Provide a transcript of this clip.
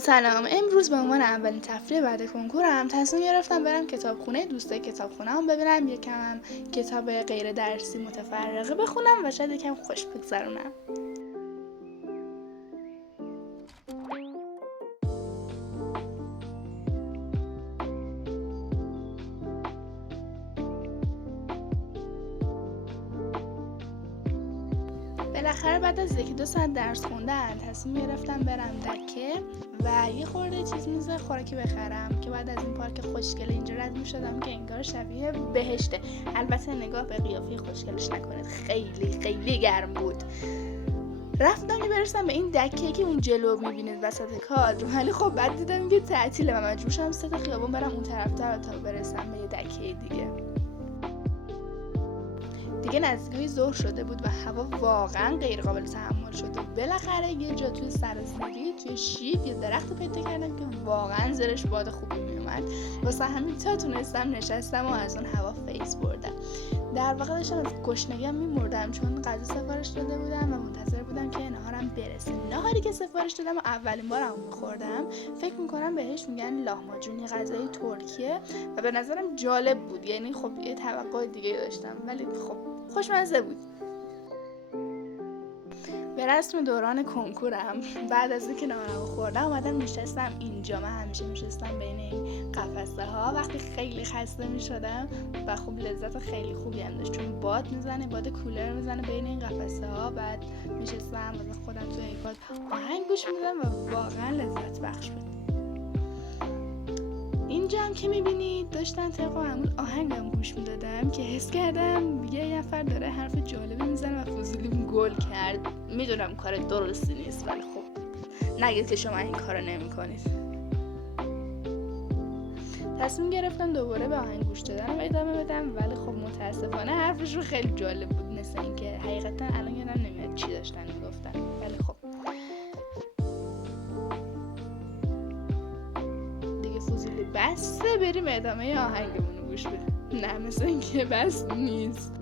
سلام. امروز به عنوان اولین تفریح بعد کنکورم تصمیم گرفتم برم کتابخونه دوستای کتابخونه‌ام ببینم، یکم کتاب غیر درسی متفرقه بخونم و شاید یکم خوش بگذرونم. بالاخره بعد از 1-2 ساعت درس خوندن تصمیم گرفتم برم دکه و یه خورده چیز میز خوراکی بخرم که بعد از این پارک خوشگل اینجا رد میشدم که انگار شبیه بهشته. البته نگاه به قیافه خوشگلش نکنید، خیلی گرم بود. رفتم که برسم به این دکه که اون جلو میبینید وسط کادر، ولی خب بعد دیدم که تعطیله و مجبور شدم 3 تا خیابون برم اون طرفتر تا برسم به یه دکه دیگه نزدیکای ظهر شده بود و هوا واقعا غیر قابل تحمل شده. بالاخره یه جا توی سراسری توی شیب یه درخت پیدا کردم که واقعا زیرش باد خوبی میومد. واسه همین تا تونستم نشستم و از اون هوا فیس بردم. در واقع داشتم از گشنگی میمردم چون غذا سفارش داده بودم و منتظر بودم که ناهارم برسه. ناهاری که سفارش دادم و اولین بارم می‌خوردم، فکر می‌کنم بهش میگن لاهماجون، غذای ترکیه و به نظرم جالب بود. یعنی خب یه توقع دیگه داشتم ولی خب خوشمزه بود. به رسم دوران کنکورم بعد از اینکه ناهارمو خوردم اومدم نشستم اینجا. من همیشه میشستم بین این قفسه ها وقتی خیلی خسته میشدم و خب لذت خیلی خوبی هم داشت چون باد میزنه، باد کولر میزنه بین این قفسه ها. بعد میشستم واسه خودم توی ایپاد آهنگ گوش میدم و واقعا لذت بخش بود. اینجا هم که میبینید داشتن طبق معمول آهنگم گوش میدادم که حس کردم یه نفر داره حرف جالبی میزنه و فضولیم گل کرد. میدونم کار درستی نیست ولی خب نگید که شما این کارو نمی‌کنید. تصمیم گرفتم دوباره به آهنگ گوش دادن و ادامه بدم ولی خب متاسفانه حرفش رو خیلی جالب بود، مثل اینکه حقیقتا الان یادم نمیاد چی داشتن میگفتن ولی خب فضولی بسته، بریم ادامه آهنگمون رو گوش بدیم. نه مثل اینکه بس نیست.